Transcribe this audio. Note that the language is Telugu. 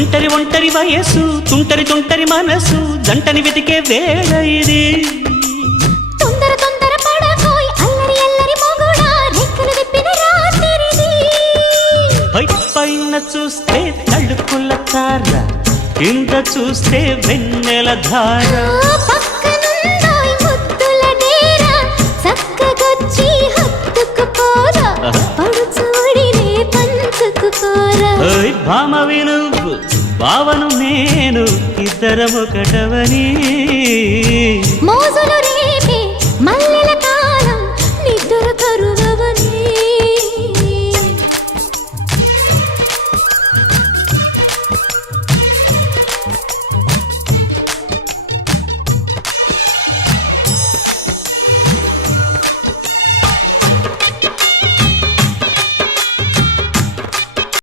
ఒంటరి ఒంటరి వయస్సు తుంటరి తుంటరి మనసు జంటని వెతికే వేళ ఇది తొందర తొందర పడకోయ్ అల్లరి అల్లరి మొగుడా రెక్కలు విప్పిన రాత్రిది పైన చూస్తే తళుకుల తార కింద చూస్తే వెన్నెల ధార పక్కనుందోయ్ ముద్దుల డేరా చక్కగొచ్చి హత్తుకుపోరా పడుచూడినే పంచుకుపోరా ఓయ్ భామవి నువ్వు భావను నేను ఇద్దరమొకటవని మోజులు రేపే మల్లె